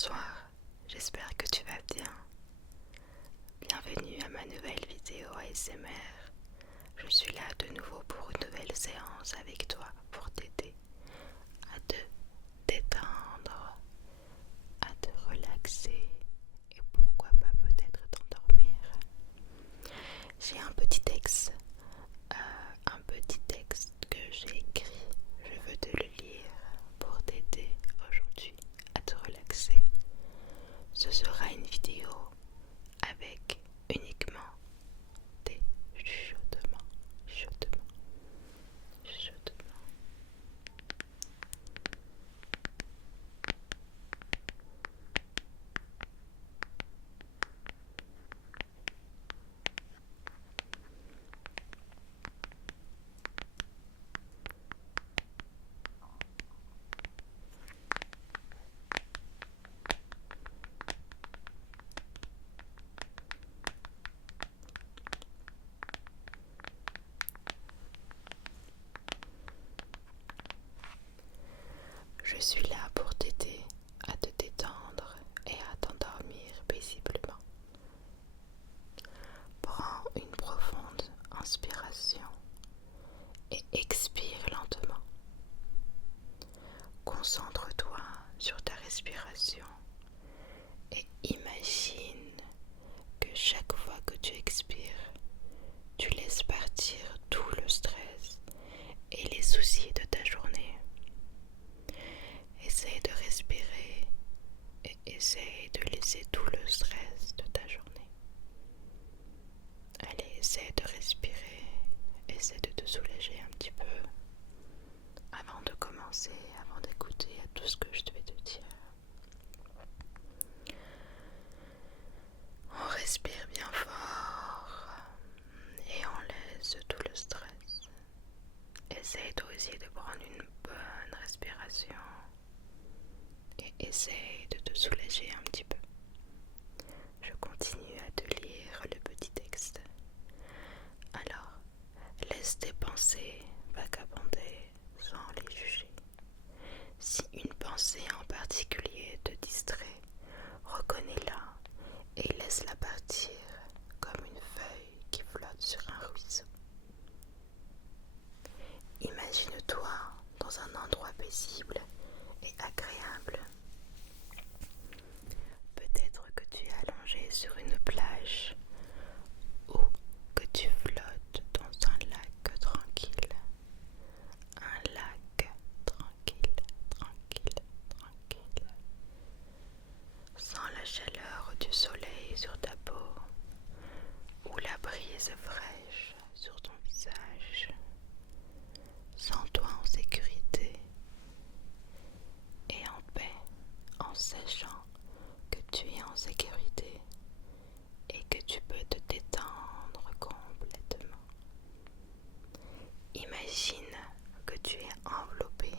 Bonsoir, j'espère que tu vas bien. Bienvenue à ma nouvelle vidéo ASMR. Je suis là de nouveau pour une nouvelle séance avec toi pour t'aider à te détendre, à te relaxer et pourquoi pas peut-être t'endormir. J'ai un petit texte que j'ai écrit. Je veux te le lire pour t'aider aujourd'hui à te relaxer. Ce sera une vidéo avec uniquement des chuchotements. Je suis là pour t'aider à te détendre et à t'endormir paisiblement. Prends une profonde inspiration et expire lentement. Concentre-toi sur ta respiration et imagine que chaque fois que tu expires, tu laisses partir tout le stress et les soucis de ta journée. Essaye de respirer et essaye de laisser tout le stress de ta journée. Allez, essaye de respirer, essaye de te soulager un petit peu avant de commencer, avant d'écouter à tout ce que je vais te dire. On respire bien fort et on laisse tout le stress. Essaye toi aussi de prendre une bonne respiration et essaye de te soulager un petit peu. Je continue à te lire le petit texte. Alors, laisse tes pensées vagabonder sans les juger. Si une pensée en particulier te distrait, reconnais-la et laisse-la partir comme une feuille qui flotte sur un ruisseau. Imagine-toi dans un endroit paisible et agréable. Peut-être que tu es allongé sur une plage ou que tu flottes dans un lac tranquille. Un lac tranquille. Sens la chaleur du soleil sur ta peau ou la brise fraîche sur ton visage. Sens-toi en sécurité et en paix en sachant que tu es en sécurité et que tu peux te détendre complètement. Imagine que tu es enveloppé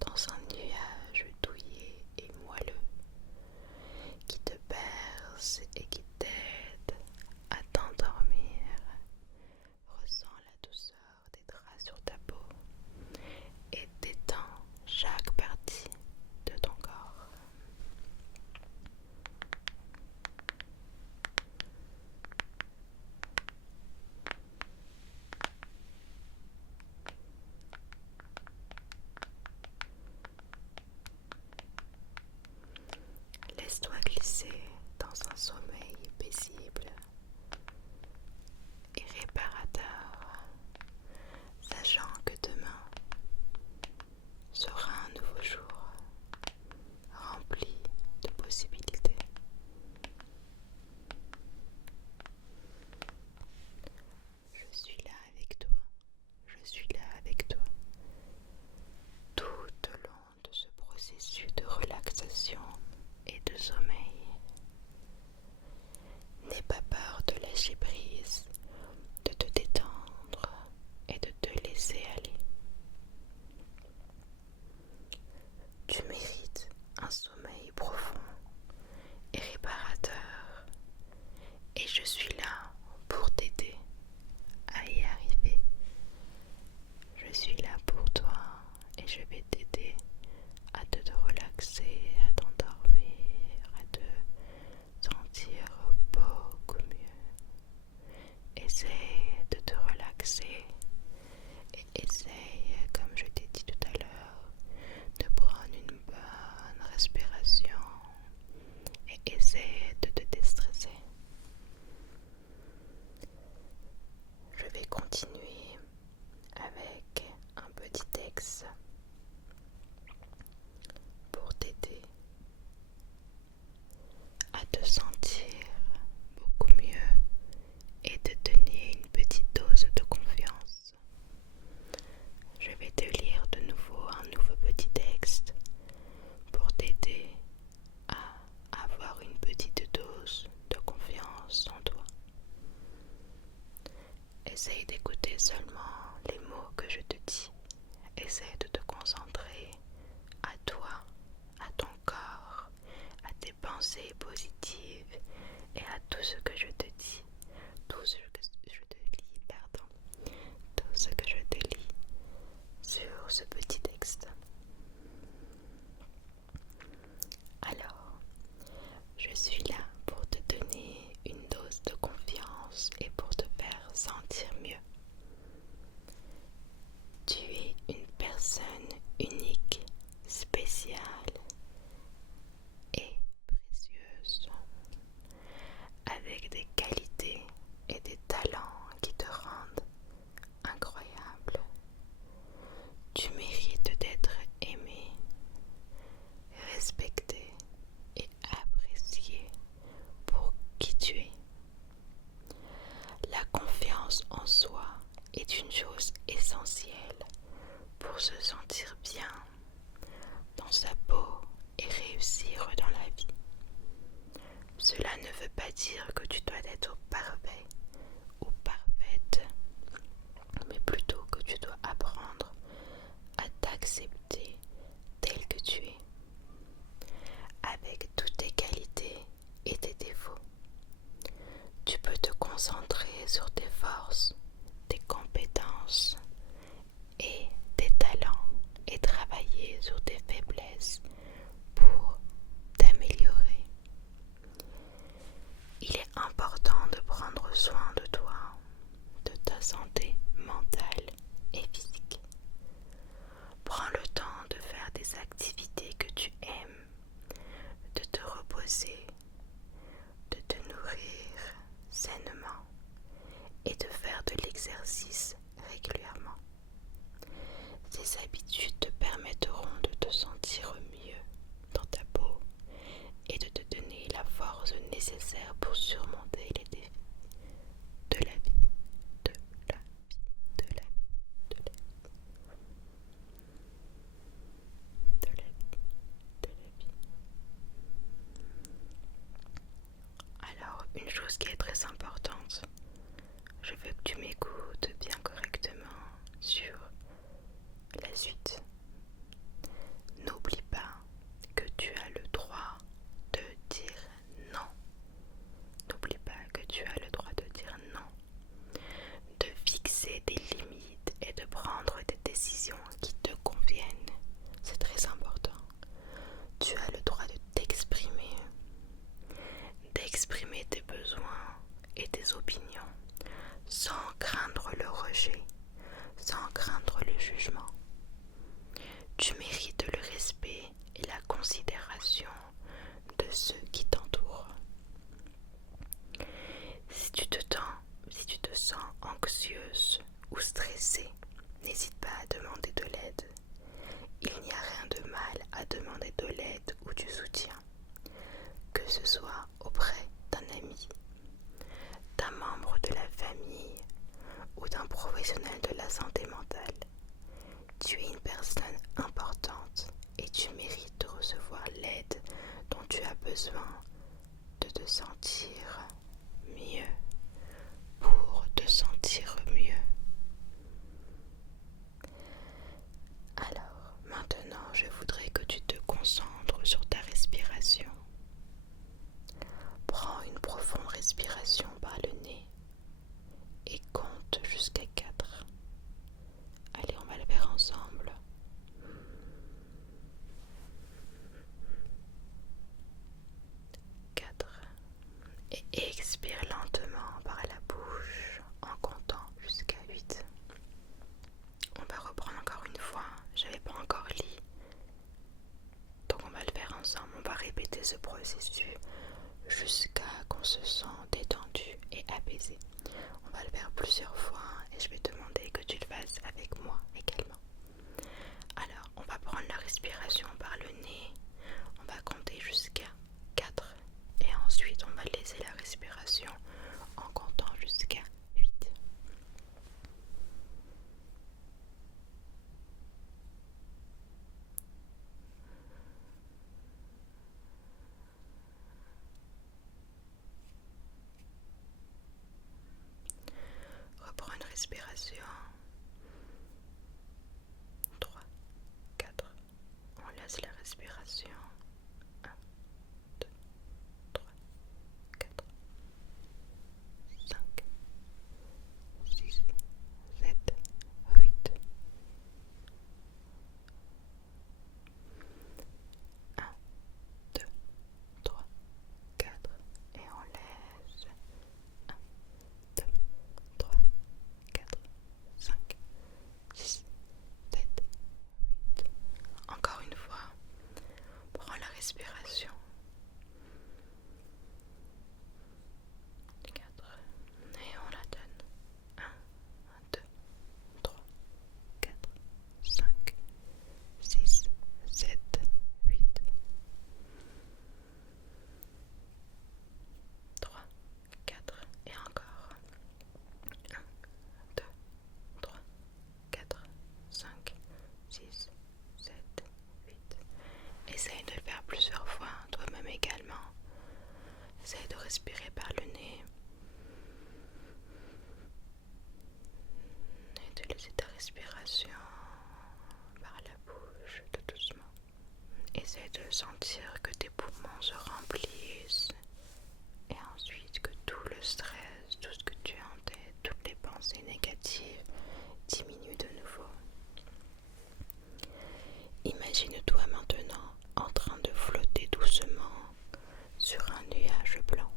dans un nuage douillet et moelleux qui te berce et qui t'aide à t'endormir. Ressens la douceur des draps sur ta peau et détends chaque partie de ton corps. Laisse-toi glisser dans un sommeil paisible et réparateur, sachant que demain sera un nouveau jour rempli de possibilités. Je suis là avec toi, tout au long de ce processus de relaxation et de sommeil. N'aie pas peur tout ce que je te dis, tout ce que je te lis, pardon, tout ce que je te lis sur ce petit texte. Alors, je suis là pour te donner une dose de confiance et pour te faire sentir mieux. Tu es une personne unique, spéciale et précieuse, avec des qualités et des talents qui te rendent incroyable. Tu mérites d'être aimé, respecté et apprécié pour qui tu es. La confiance en soi est une chose essentielle pour se sentir bien dans sa peau et réussir dans la vie. Cela ne veut pas dire que tu dois être parfait ou parfaite, mais plutôt que tu dois apprendre à t'accepter tel que tu es, avec toutes tes qualités et tes défauts. Tu peux te concentrer sur tes forces, tes compétences et tes talents et travailler sur tes faiblesses pour t'améliorer. Il est important de prendre soin de toi, de ta santé mentale et physique. Prends le temps de faire des activités que tu aimes, de te reposer, de te nourrir sainement et de faire de l'exercice régulièrement. Ces habitudes te permettront de te sentir mieux dans ta peau et de te donner la force nécessaire pour surmonter les défis de la vie, de la vie, de la vie, de la vie, de la vie, de la vie. Alors, une chose qui est très importante, je veux que tu m'écoutes bien correctement sur la suite. N'oublie pas que tu as le droit de dire non. N'oublie pas que tu as le droit de dire non, de fixer des limites et de prendre des décisions qui te conviennent. C'est très important. Tu as le droit de d'exprimer tes besoins et tes opinions sans craindre le rejet, sans craindre le jugement. Tu mérites le respect et la considération de ceux qui t'entourent. Si tu te sens anxieuse ou stressée, n'hésite pas à demander de l'aide. Il n'y a rien de mal à demander de l'aide ou du soutien, que ce soit auprès d'un ami, d'un membre de la famille ou d'un professionnel de la santé mentale. Tu es une personne importante et tu mérites de recevoir l'aide dont tu as besoin de te sentir mieux, pour te sentir mieux. Alors, maintenant, je voudrais que tu te concentres sur ta respiration. Prends une profonde respiration par le nez et compte jusqu'à 4. Allez, on va le faire ensemble. 4. Et expire lentement par la bouche en comptant jusqu'à 8. On va reprendre encore une fois. J'avais pas encore lu. Donc on va le faire ensemble. On va répéter ce processus jusqu'à qu'on se sent détendu et apaisé. On va le faire plusieurs fois et je vais te demander que tu le fasses avec moi également. Alors, on va prendre la respiration par le nez. On va compter jusqu'à 4. Et ensuite, on va laisser la respiration en comptant jusqu'à 8. Reprends une respiration. 3, 4. On laisse la respiration. 1, 2, 3, 4. respirer par le nez et de laisser ta respiration par la bouche tout doucement. Essaie de sentir que tes poumons se remplissent et ensuite que tout le stress, tout ce que tu as en tête, toutes les pensées négatives diminuent de nouveau. Imagine-toi maintenant en train de flotter doucement sur un nuage blanc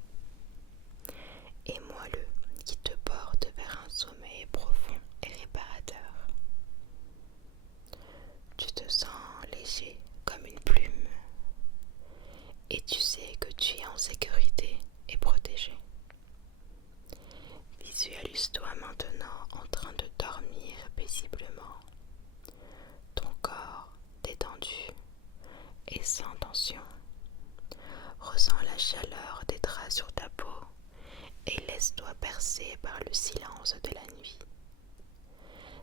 et moelleux qui te porte vers un sommeil profond et réparateur. Tu te sens léger comme une plume et tu sais que tu es en sécurité et protégé. Visualise-toi maintenant en train de dormir paisiblement, ton corps détendu et sans tension. Ressens la chaleur des draps sur ta peau et laisse-toi bercer par le silence de la nuit.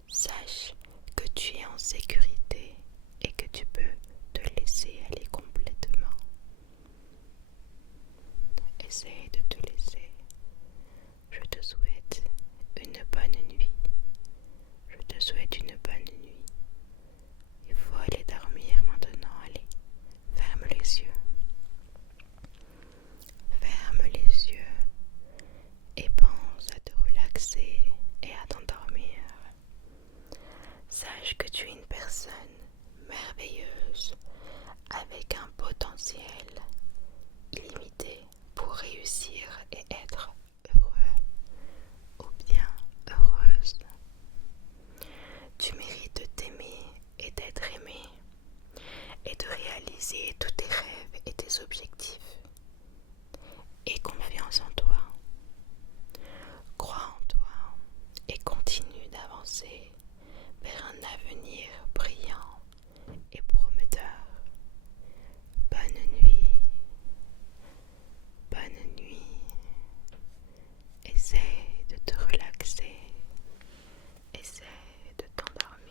Sache que tu es en sécurité et que tu peux te laisser aller complètement. Essaye de te laisser. Je te souhaite une bonne nuit. Je te souhaite une bonne nuit. Il faut aller dormir maintenant. Allez, ferme les yeux. Ferme les yeux et pense à te relaxer et à t'endormir. Sache que tu es une personne merveilleuse avec un potentiel illimité pour réussir et être heureux ou bien heureuse. Tu mérites de t'aimer et d'être aimé et de réaliser tous tes rêves et tes objectifs. Aie confiance en toi. Crois en toi et continue d'avancer vers un avenir brillant et prometteur. Bonne nuit. Bonne nuit. Essaie de te relaxer. Essaie de t'endormir.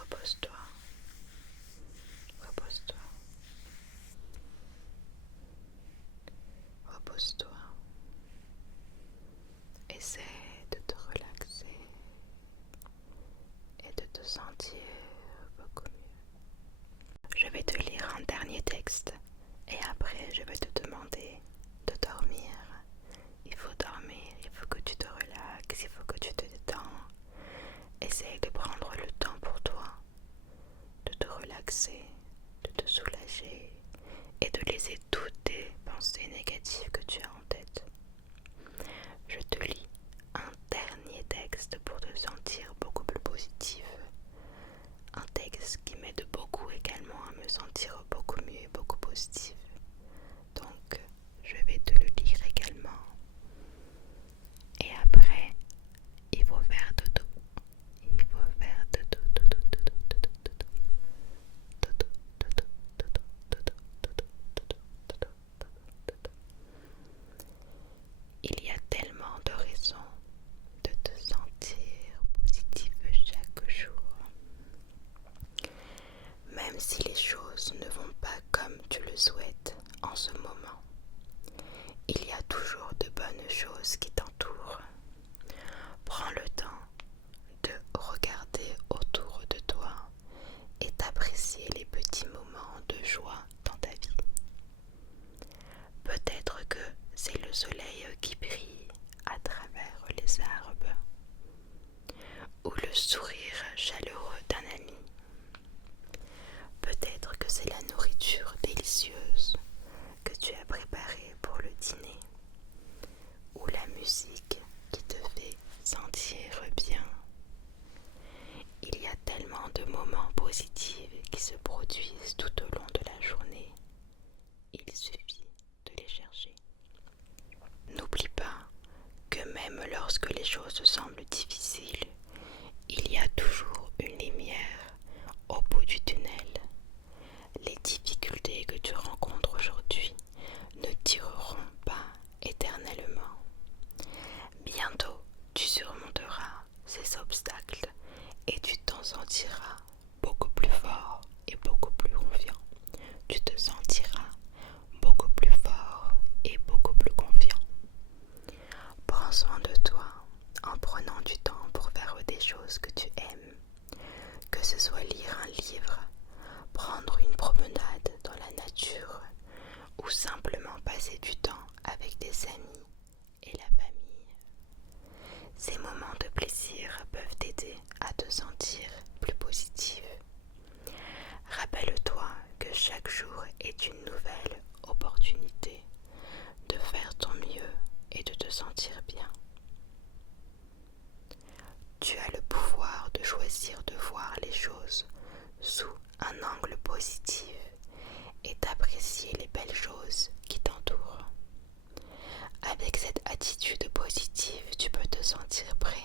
Repose-toi. Repose-toi. Repose-toi. Essaie de te relaxer et de te sentir beaucoup mieux. Je vais te lire un dernier texte et après je vais te demander de dormir. Il faut dormir, il faut que tu te relaxes, il faut que tu te détends. Essaye de prendre le temps pour toi, de te relaxer, de te soulager et de laisser toutes tes pensées négatives que tu as en tête. Je te lis un dernier texte pour te sentir beaucoup plus positif. Un texte qui m'aide beaucoup également à me sentir beaucoup mieux et beaucoup positif. Donc, je vais te le lire également. Et après, il faut faire dodo. Il faut faire dodo, dodo, dodo, dodo, dodo. Dodo, dodo, dodo, dodo, dodo, dodo, dodo, dodo. Il y a tellement de raisons de te sentir positif chaque jour. Même si les choses ne vont pas comme tu le souhaites en ce moment, il y a toujours de bonnes choses qui t'entourent. Prends le temps de regarder autour de toi et d'apprécier les petits moments de joie dans ta vie. Peut-être que c'est le soleil qui brille à travers les arbres ou le sourire chaleureux d'un ami. Peut-être que c'est la nourriture délicieuse que tu as préparée pour le dîner ou la musique qui te fait sentir bien. Il y a tellement de moments positifs qui se produisent tout au long de la journée. Il suffit de les chercher. N'oublie pas choses semblent difficiles, il y a toujours une lumière au bout du tunnel. Les difficultés que tu rencontres aujourd'hui ne dureront pas éternellement. Bientôt, tu surmonteras ces obstacles et tu t'en sentiras beaucoup plus fort et beaucoup plus confiant. Tu te sentiras beaucoup plus fort et beaucoup plus confiant. Prends soin de toi en prenant du temps pour faire des choses que tu aimes, que ce soit lire un livre, prendre une promenade dans la nature ou simplement passer du temps avec des amis et la famille. Ces moments de plaisir peuvent t'aider à te sentir plus positive. Rappelle-toi que chaque jour est une nouvelle opportunité de faire ton mieux et de te sentir bien. Tu as le pouvoir de choisir de voir les choses sous un angle positif et d'apprécier les belles choses qui t'entourent. Avec cette attitude positive, tu peux te sentir prêt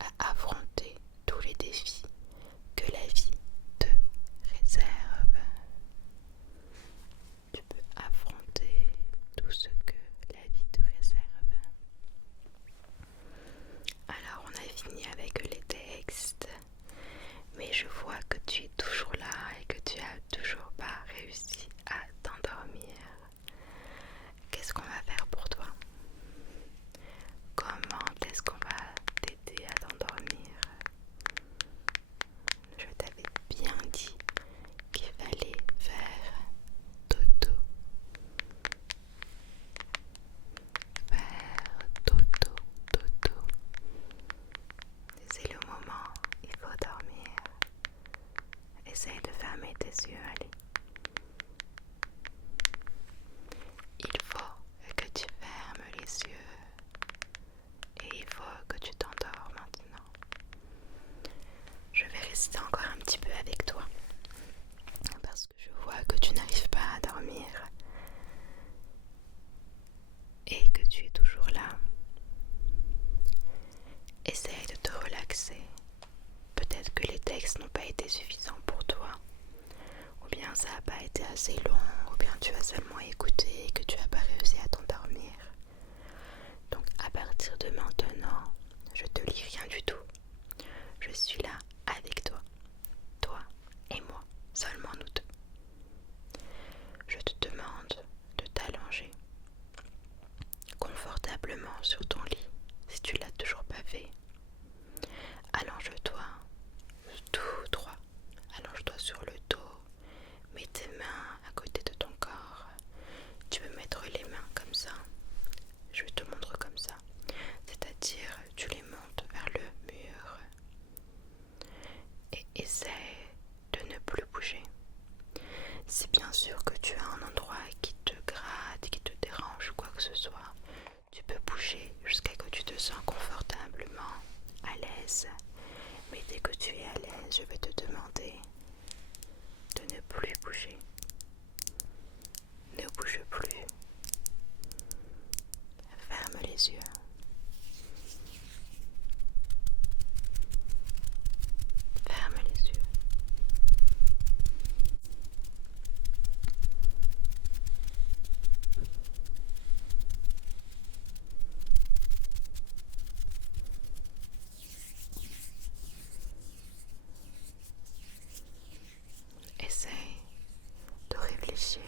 à affronter tous les défis que la vie te réserve. Tu peux affronter tout ce que la vie te réserve. Alors on a fini avec les textes, mais je vois que tu es toujours là et que tu as toujours pas réussi à t'endormir. Qu'est-ce qu'on va faire pour toi? Comment est-ce qu'on va t'aider à t'endormir? Je t'avais bien dit qu'il fallait faire dodo. Faire dodo, dodo. C'est le moment, il faut dormir. Essaye de fermer tes yeux, allez. Il faut que tu fermes les yeux et il faut que tu t'endors maintenant. Je vais rester encore un petit peu avec toi parce que je vois que tu n'arrives pas à dormir et que tu es toujours là. Essaye de te relaxer. Peut-être que les textes n'ont pas été suffisants pour toi, ou bien ça n'a pas été assez long, ou bien tu as seulement écouté et que tu n'as pas réussi à t'endormir. Donc à partir de maintenant, je te lis rien du tout. Je suis là avec toi, toi et moi, seulement nous deux. Je te demande de t'allonger confortablement sur ton lit si tu l'as toujours pas fait. Allonge-toi tout droit, allonge-toi sur le dos, mets tes mains à côté de ton corps. Tu peux mettre les mains comme ça, je te montre comme ça, c'est-à-dire tu les montes vers le mur et essaie de ne plus bouger. Si bien sûr que tu as un endroit qui te gratte, qui te dérange ou quoi que ce soit, tu peux bouger jusqu'à ce que tu te sens confortablement à l'aise. Mais dès que tu es à l'aise, je vais te demander de ne plus bouger. Ne bouge plus. Ferme les yeux. Ferme les yeux. Essaye de réfléchir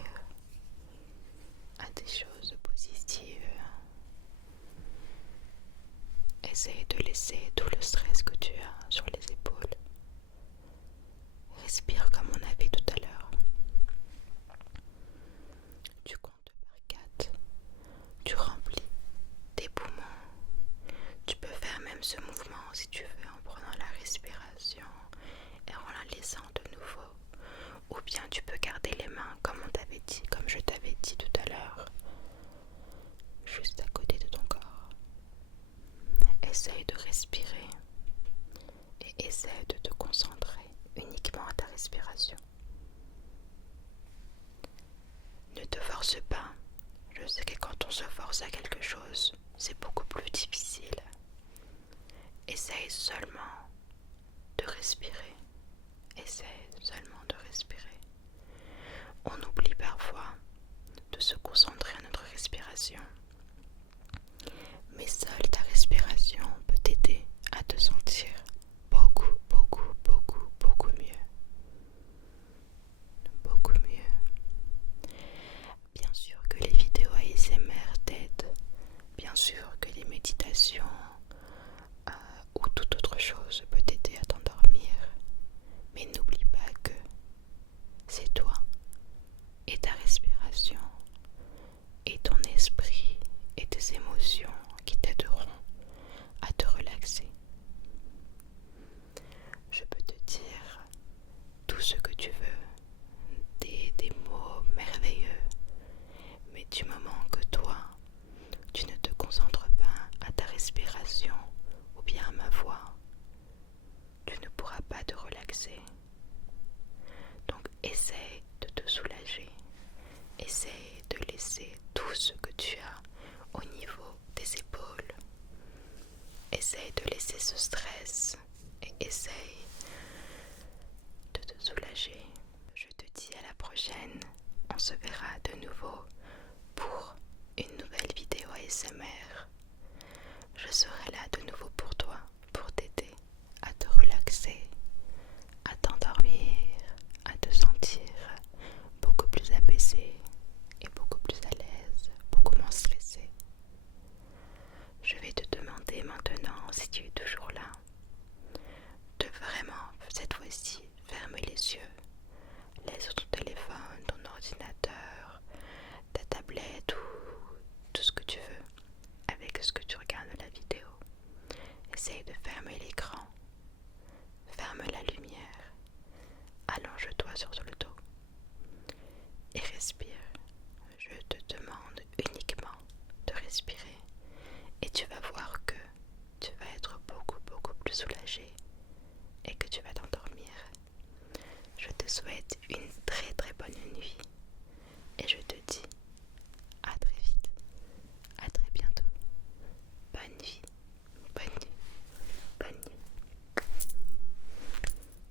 à des choses positives. Essaye de laisser tout le stress que tu as sur les épaules. Respire comme on avait tout à l'heure. Tu comptes par 4. Tu remplis tes poumons. Tu peux faire même ce mouvement si tu veux en prenant la respiration et en la laissant de nouveau. Ou bien tu peux garder les mains comme on t'avait dit, comme je t'avais dit tout à l'heure, juste à côté de ton corps. Essaye de respirer et essaye de te concentrer uniquement à ta respiration. Ne te force pas. Je sais que quand on se force à quelque chose, c'est beaucoup plus difficile. Essaye seulement de respirer. Essaye seulement de respirer. On oublie parfois de se concentrer à notre respiration. Mais seule ta respiration peut t'aider à te sentir beaucoup, beaucoup, beaucoup, beaucoup mieux. Beaucoup mieux. Bien sûr que les vidéos ASMR t'aident. Bien sûr que les méditations ou toute autre chose peut t'aider à t'endormir. Mais n'oublie pas que c'est toi et ta respiration et ton esprit et tes émotions qui t'aideront à te relaxer. Je peux te dire tout ce que tu veux, des mots merveilleux, mais du moment que toi, tu ne te concentres pas à ta respiration ou bien à ma voix, tu ne pourras pas te relaxer. Donc essaye de te soulager, essaye de laisser tout ce que tu as au niveau des épaules. Essaye de laisser ce stress et essaye de te soulager. Je te dis à la prochaine. On se verra de nouveau pour une nouvelle vidéo ASMR. Je serai